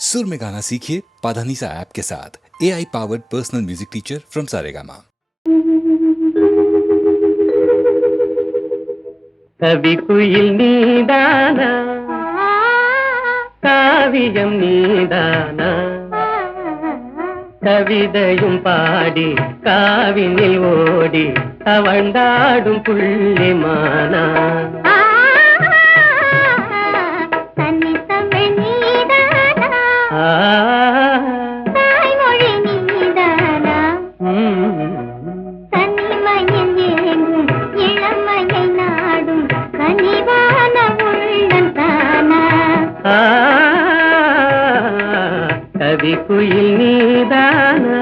सुर में गाना सीखिए पाधानीसा ऐप के साथ। AI powered personal music teacher from Saregama. कवि कुயில் நீதானா காவியம் நீதானா கவிதையும் பாடி காவினில் ஓடி தவழ்ந்தாடும் புள்ளிமானா கவி குயில் நீதானா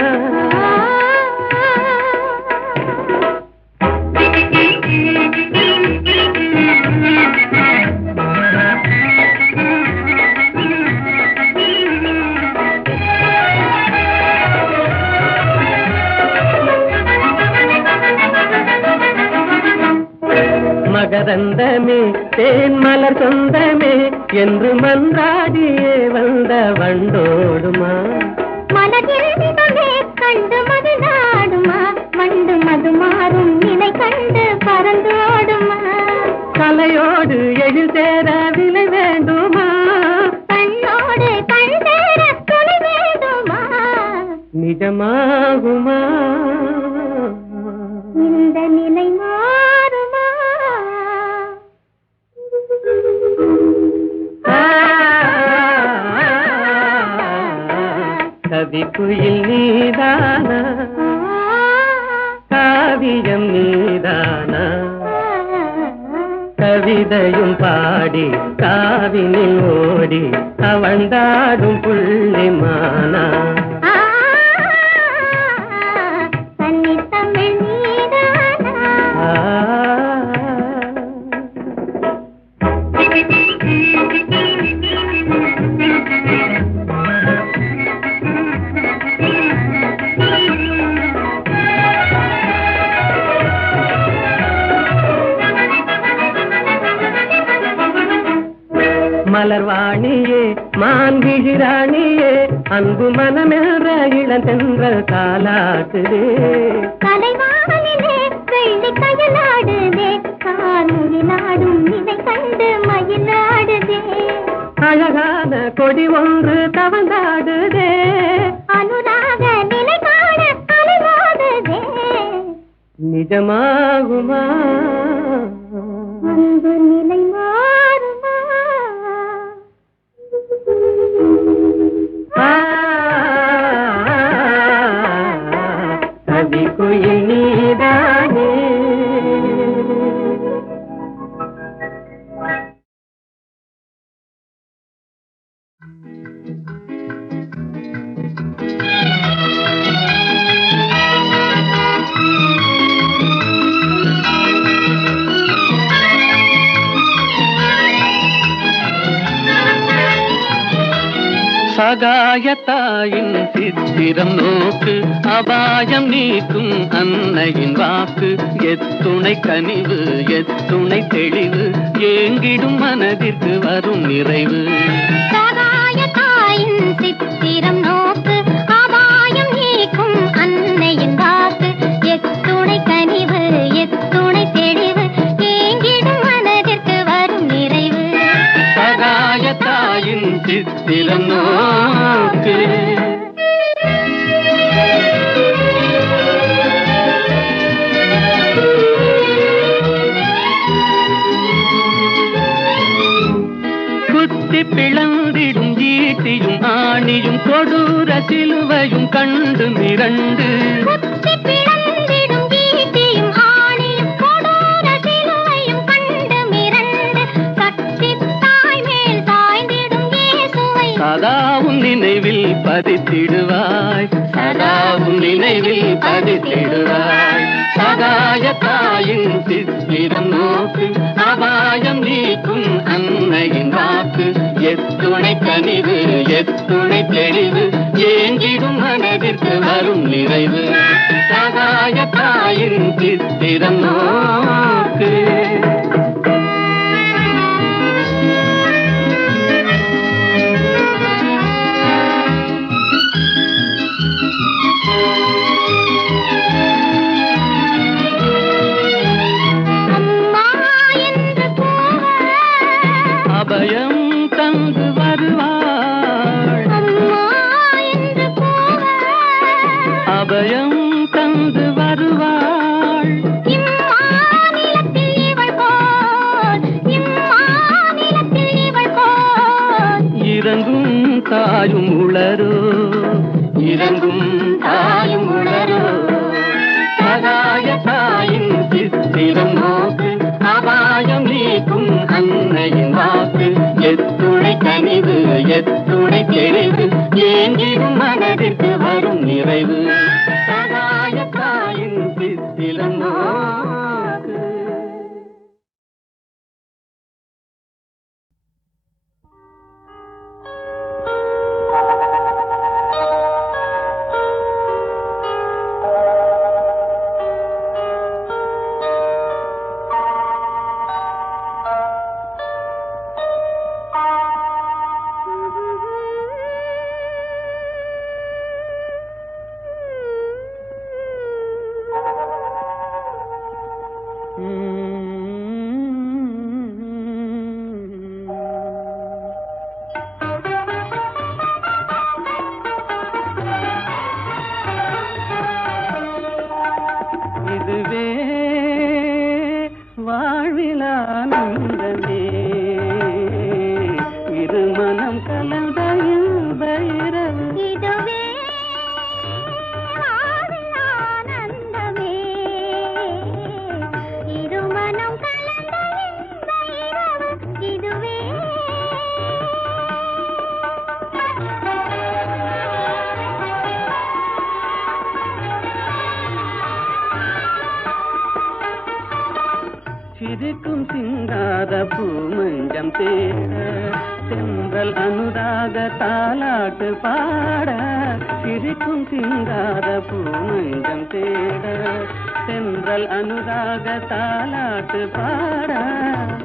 மகரந்தமே தேன் மலர் சொந்தமே என்று மன்றாடியே வந்த வண்டோடுமா மனதிலே கண்டு மது நாடுமா மண்டு மது மாறும் நிலை கண்டு பறந்தோடுமா கலையோடு எழில் சேர விலை வேண்டுமா கண்ணோடு கண் சேர துணை வேண்டுமா நிஜமாகுமா இந்த நிலை மாறுமா கவி குயில் நீதானா காவியம் நீதானா கவிதையும் பாடி காவினில் ஓடி தவழ்ந்தாடும் புள்ளிமானா மலர்வாணியே மான்விழிராணியே அன்பு மனமென்ற இளந்தென்றல் காலாட்டுதே கலைவானிலே வெள்ளி கயலாடுதே கார்முகிலாடும் நிலை கண்டு மயிலாடுதே அழகான கொடி ஒன்று தவந்தாடுதே அனுராக நிலை காண அலைவாடுதே நிஜமாகுமா அன்பு நிலை மாறுமா கவி குயில் நீதானே சகாயத்தாயின் சித்திரம் நோக்கு அபாயம் நீக்கும் அன்னையின் வாக்கு எத்துணை கனிவு எத்துணை தெளிவு ஏங்கிடும் மனதிற்கு வரும் நிறைவு சகாயத்தாயின் சித்திரம் நோக்கு அபாயம் நீக்கும் அன்னையின் வாக்கு எத்துணை கனிவு எத்துணை தெளிவு ஏங்கிடும் மனதிற்கு வரும் நிறைவு சகாயத்தாயின் சித்திரம் நோக்கு குத்தி பிளந்திடும் ஈட்டியும் ஆணியும் கொடூர சிலுவையும் கண்டு மிரண்டு குத்தி பிளந்திடும் ஈட்டியும் ஆணியும் கொடூர சிலுவையும் கண்டு மிரண்டு சக்தி தாய் மேல் சாய்ந்திடும் இயேசுவை சதாவும் நினைவில் பதித்திடுவாய் சதாவும் நினைவில் பதித்திடுவாய் சகாயத்தாயின் சித்திரம் நோக்கு அபாயம் நீக்கும் அன்னையின் வாக்கு எத்துணை கனிவு எத்துணை தெளிவு ஏங்கிடும் மனதிற்கு வரும் நிறைவு சகாயத்தாயின் சித்திரம் நோக்கு அபயம் தந்து வருவாள். இம்மாநிலத்தில் இவள் போல், இம்மாநிலத்தில் இவள் போல் இறங்கும் தாயும் உளரோ, இறங்கும் தாயும் உளரோ. சகாய தாயின் சித்திரம் நோக்கு, அபாயம் நீக்கும் அன்னையின் வாக்கு. எத்துணை கனிவு, எத்துணை தெளிவு, ஏங்கிடும் மனதிற்கு வரும் நிறைவு. சகாய தாயின் சித்திரம் நோக்கு. இதுவே வாழ்வில் ஆனந்தமே, இரு மனம் கலந்த இன்ப இரவு. இதுவே வாழ்வில் ஆனந்தமே, இருமனம் கலந்த இன்ப இரவு. இதுவே சிரிக்கும் சிங்காத பூமஞ்சம் தேட, தென்றல் அனுராக தாலாட்டு பாட. சிரிக்கும் சிங்காத பூமஞ்சம் தேட, தென்றல் அனுராக தாலாட்டு பாட.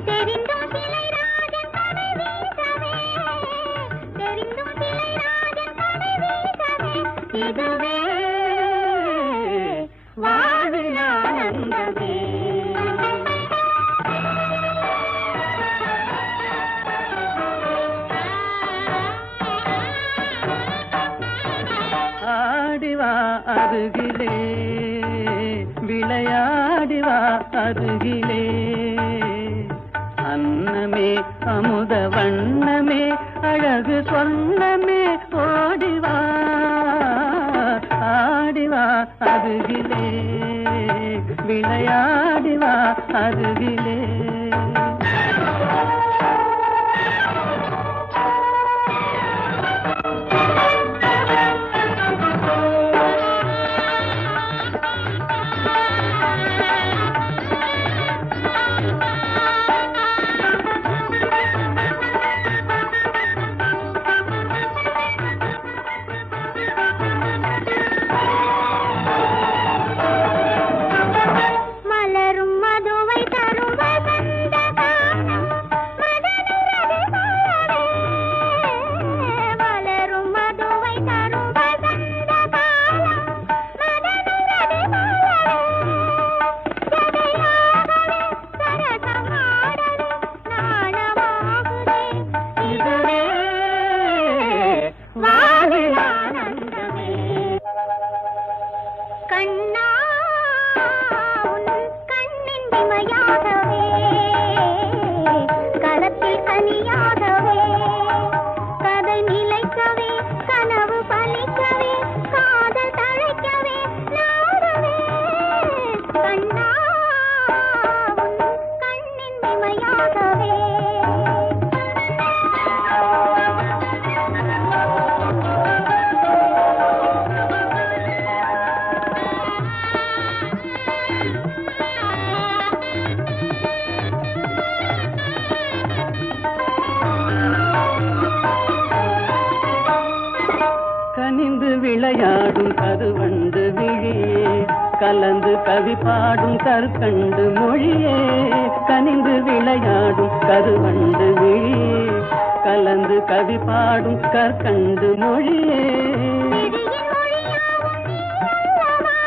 தெரிந்தும் சிலை ராஜன் கடை வீசவே, தெரிந்தும் சிலை ராஜன் கடை வீசவே. இதுவே வாழ்வில் ஆனந்தமே. ஆடிவா அருகிலே, விளையாடிவா அருகிலே. அன்னமே அமுத வண்ணமே, அழகு சொன்னமே, ஓடிவா ஆடிவா அருகிலே, விளையாடிவா அருகிலே. மலரும் மதுவை தரும் வசந்த காலம், மதனுரது மலரே. மலரும் மதுவை தரும் வசந்த காலம், மதனுரது மலரே. சதையாகவே சரசமாடவே நாணமாகுதே. இதுவே வாழ்வில் ஆனந்தமே. கண்ணா உன் கண்ணின் இமையாகவே, களத்தில் கனியாகவே, கதை நிலைக்கவே, கனவு பலிக்கவே, காதல் தழைக்கவே நாடவே. கண்ணா உன் கண்ணின் இமையாகவே. கனிந்து விளையாடும் கருவண்டு விழியே, கலந்து கவி பாடும் கற்கண்டு மொழியே. கனிந்து விளையாடும் கருவண்டு விழியே, கலந்து கவி பாடும் கற்கண்டு மொழியே. விழியின் மொழியாவும் நீ அல்லவா,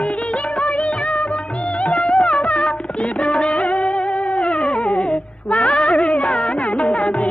விழியின் மொழியாவும் நீ அல்லவா. இதுவே வாழ்வில் ஆனந்தமே.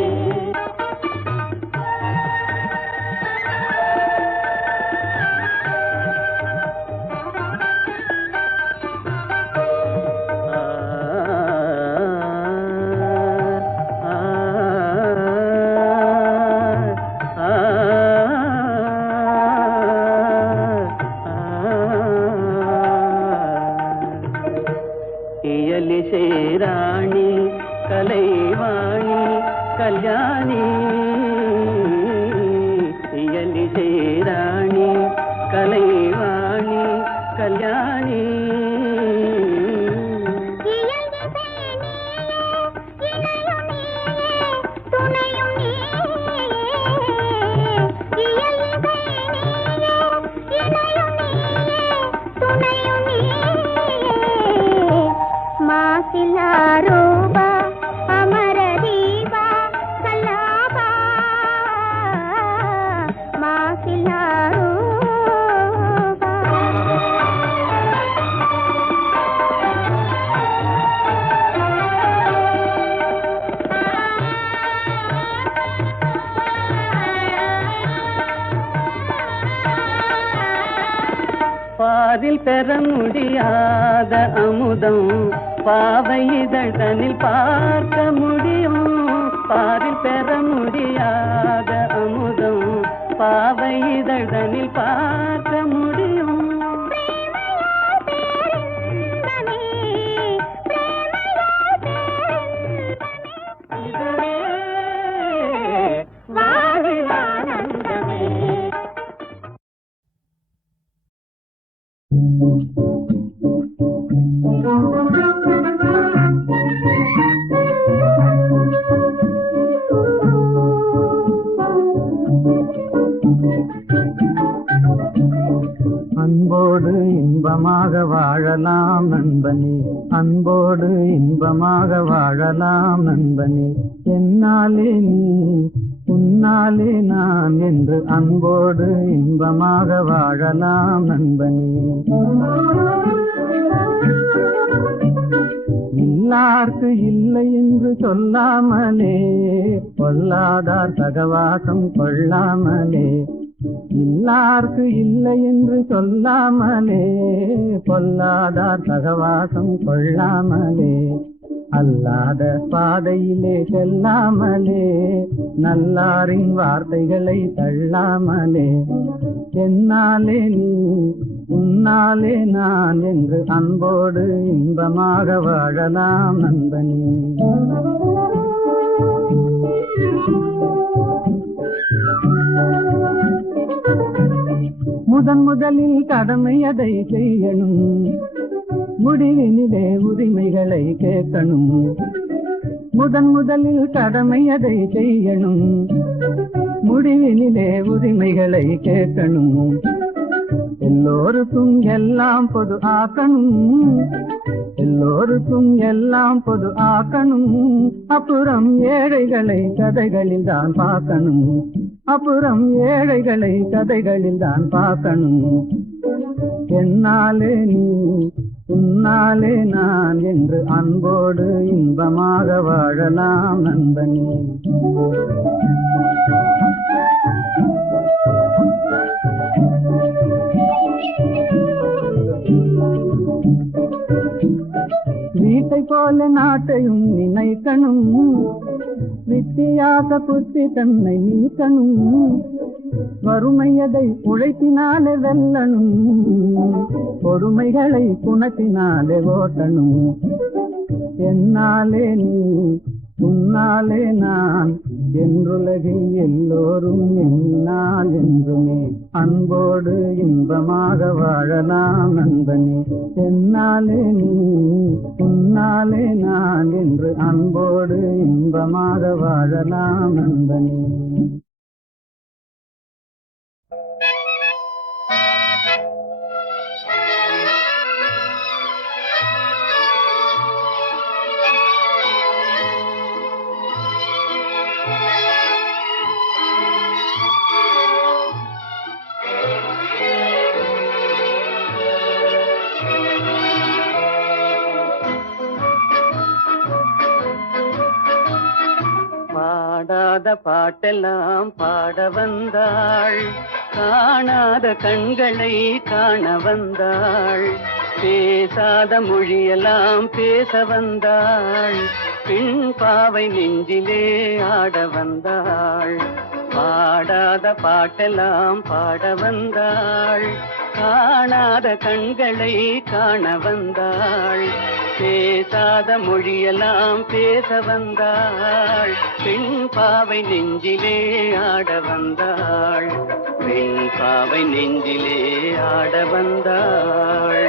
பாரில் பெற முடியாத அமுதம் பாவை இதழ்தனில் பார்க்க முடியும். பாரில் பெற முடியாத அமுதம் பாவை இதழ்தனில் பார்க்க முடியும். இதுவே வாழில் ஆனந்தமே. அன்போடு இன்பமாக வாழலாம் நண்பனே, அன்போடு இன்பமாக வாழலாம் நண்பனே. என்னாலே நீ உன்னாலே நான் என்று அன்போடு இன்பமாக வாழலாம் நண்பனே. இல்லார்க்கு இல்லை என்று சொல்லாமலே, பொல்லாதார் சகவாசம் கொள்ளாமலே. இல்லார்க்கு இல்லை என்று சொல்லாமலே, பொல்லாதார் சகவாசம் கொள்ளாமலே. அல்லாத பாதையிலே செல்லாமலே, நல்லாரின் வார்த்தைகளை தள்ளாமலே. என்னாலே நீ உன்னாலே நான் என்று அன்போடு இன்பமாக வாழலாம் நண்பனே. முதலில் கடமை அதை செய்யணும், முடிவினிலே உரிமைகளை கேட்கணும். முதலில் கடமை அதை செய்யணும், முடிவினிலே உரிமைகளை கேட்கணும். எல்லோருக்கும் எல்லாம் பொது ஆக்கணும், எல்லோருக்கும் எல்லாம் பொது ஆக்கணும். அப்புறம் ஏழைகளை கதைகளில் தான் பார்க்கணும், அப்புறம் ஏழைகளை கதைகளில் தான் பார்க்கணும். என்னாலே நீ உன்னாலே நான் என்று அன்போடு இன்பமாக வாழலாம் நண்பனே. வீட்டை போல நாட்டையும் நினைக்கணும், வித்தியாச புத்தி தன்னை நீக்கணும். வறுமையதை உழைப்பினாலே வெல்லணும், பொறுமைகளை குணத்தினாலே ஓட்டணும். என்னாலே நீ உன்னாலே நான் என்றுலகில் எல்லோரும் என்னால் என்றுமே அன்போடு இன்பமாக வாழலாம் நண்பனே. என்னாலே நீ உன்னாலே நான் என்று அன்போடு இன்பமாக வாழலாம் நண்பனே. பாடாத பாட்டெல்லாம் பாட வந்தாள், காணாத கண்களை காண வந்தாள். பேசாத மொழியெல்லாம் பேச வந்தாள், பெண் பாவை நெஞ்சிலே ஆட வந்தாள். பாடாத பாட்டெல்லாம் பாட வந்தாள், காணாத கண்களை காண வந்தாள். பேசாத மொழியெல்லாம் பேச வந்தாள், பெண் பாவை நெஞ்சிலே ஆட வந்தாள். பெண் பாவை நெஞ்சிலே ஆட வந்தாள்.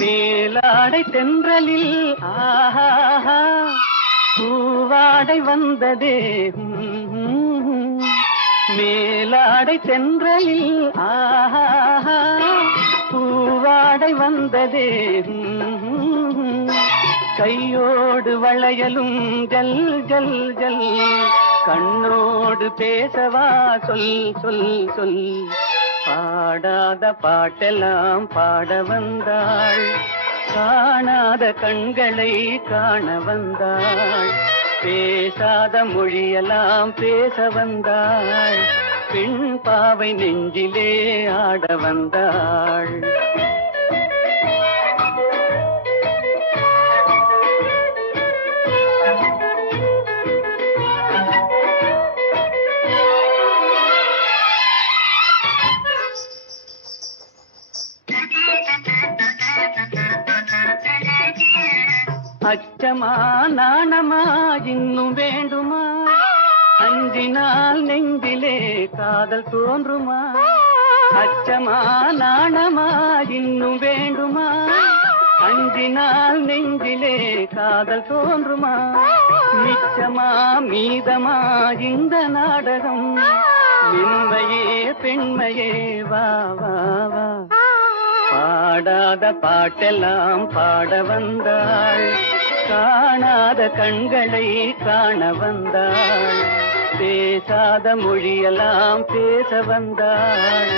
மேலாடை தென்றலில் ஆஹா பூவாடை வந்ததே, மேலாடை தென்றலில் ஆஹா பூவாடை வந்ததே. கையோடு வளையலும் ஜல் ஜல் ஜல், கண்ணோடு பேசவா சொல் சொல் சொல். பாடாத பாட்டெல்லாம் பாட வந்தாள், காணாத கண்களை காண வந்தாள், பேசாத மொழியெல்லாம் பேச வந்தாள், பெண் பாவை நெஞ்சிலே ஆட வந்தாள். அச்சமா நாணமா இன்னும் வேண்டுமா, அஞ்சினால் நெஞ்சிலே காதல் தோன்றுமா. அச்சமா நாணமா இன்னும் வேண்டுமா, அஞ்சினால் நெஞ்சிலே காதல் தோன்றுமா. மிச்சமா மீதமா இந்த நாடகம், மென்மையே பெண்மையே வா வா வா. பாடாத பாட்டெல்லாம் பாட வந்தாள், காணாத கண்களை காண வந்தாள், பேசாத மொழியெல்லாம் பேச வந்தாள்,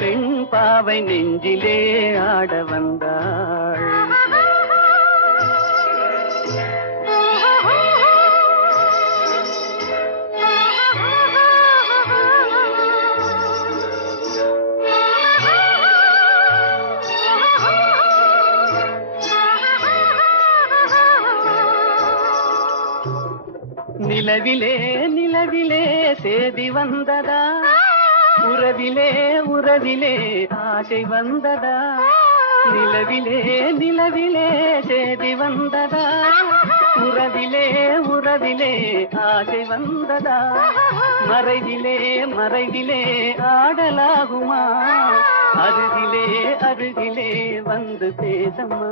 பெண் பாவை நெஞ்சிலே ஆட வந்தாள். நிலவிலே நிலவிலே சேதி வந்ததா, உறவிலே உறவிலே ஆசை வந்ததா. நிலவிலே நிலவிலே சேதி வந்ததா, உறவிலே உறவிலே ஆசை வந்ததா. மறைவிலே மறைவிலே ஆடலாகுமா, அருகிலே அருகிலே வந்து பேசம்மா.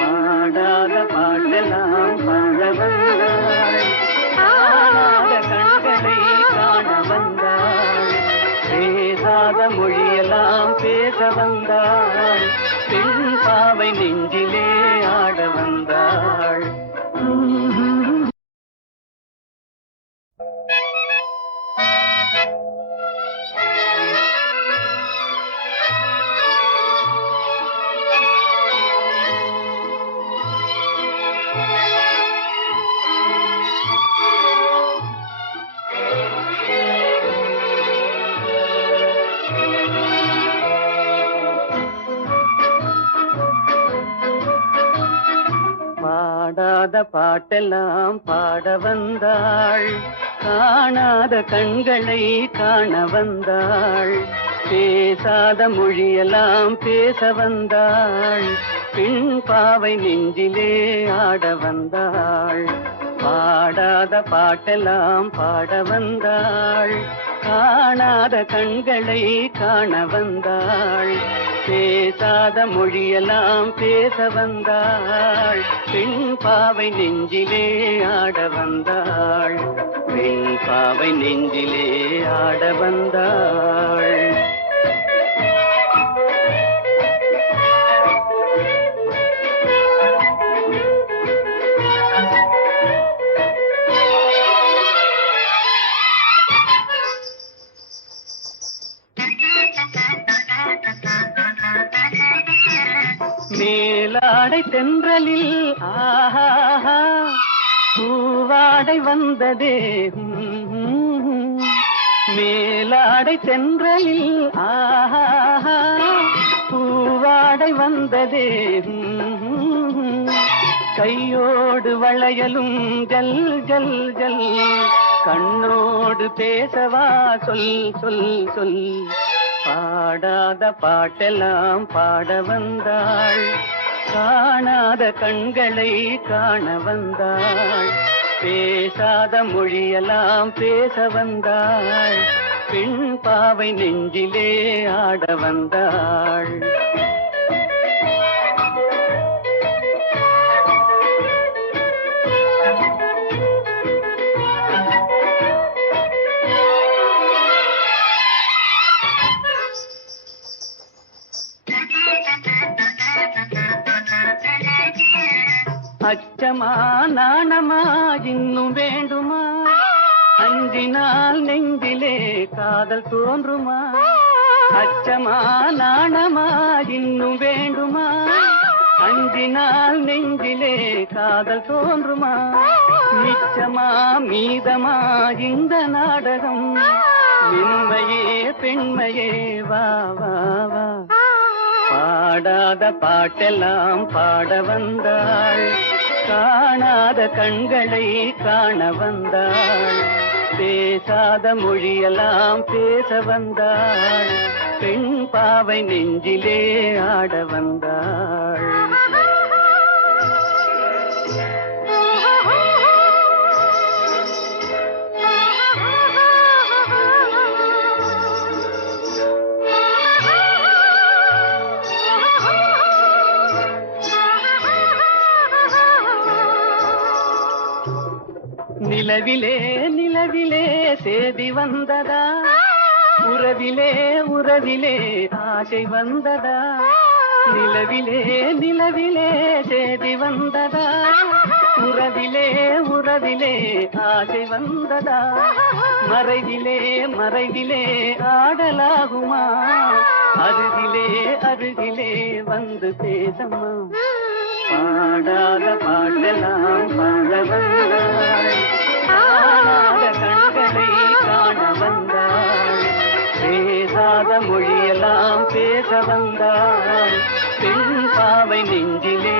பாடாத பாடலாம் பாட வந்தாள், காணாத கண்களை காண வந்தாள், பேசாத மொழியெல்லாம் பேச வந்தாள், பெண் பாவை நெஞ்சிலே ஆட வந்தாள். பாடாத பாட்டெல்லாம் பாட வந்தாள், காணாத கண்களை காண வந்தாள், பேசாத மொழியெல்லாம் பேச வந்தாள், பெண் பாவை நெஞ்சிலே ஆட வந்தாள். பாடாத பாட்டெல்லாம் பாட வந்தாள், காணாத கண்களை காண வந்தாள், பேசாத மொழியெல்லாம் பேச வந்தாள், பெண் பாவை நெஞ்சிலே ஆட வந்தாள், பெண் பாவை நெஞ்சிலே ஆட வந்தாள். மேலாடை தென்றலில் ஆஹா பூவாடை வந்ததே, மேலாடை தென்றலில் ஆஹா பூவாடை வந்ததே. கையோடு வளையலும் ஜல் ஜல் ஜல், கண்ணோடு பேசவா சொல் சொல் சொல். பாடாத பாட்டெல்லாம் பாட வந்தாள், காணாத கண்களை காண வந்தாள், பேசாத மொழியெல்லாம் பேச வந்தாள், பெண் பாவை நெஞ்சிலே ஆட வந்தாள். அச்சமா நாணமா இன்னும் வேண்டுமா, அஞ்சினால் நெஞ்சிலே காதல் தோன்றுமா? அச்சமா நாணமா இன்னும் வேண்டுமா? அஞ்சினால் நெஞ்சிலே காதல் தோன்றுமா? மிச்சமா மீதமா இந்த நாடகம்? மென்மையே பெண்மையே வா வா வா. பாடாத பாட்டெல்லாம் பாட வந்தாள், காணாத கண்களை காண வந்தாள், பேசாத மொழியெல்லாம் பேச வந்தாள், பெண் பாவை நெஞ்சிலே ஆட வந்தாள். நிலவிலே நிலவிலே சேதி வந்ததா? உறவிலே உறவிலே ஆசை வந்ததா? நிலவிலே நிலவிலே சேதி வந்ததா? உறவிலே உறவிலே ஆசை வந்ததா? மறைவிலே மறைவிலே ஆடலாகுமா? அருகிலே அருகிலே வந்து பேசம்மா. பாடாத பாடலாம் பாட வந்தாள், காணாத கண்களை காண வந்தாள், பேசாத மொழியெல்லாம் பேச வந்தாள், பெண் பாவை நெஞ்சிலே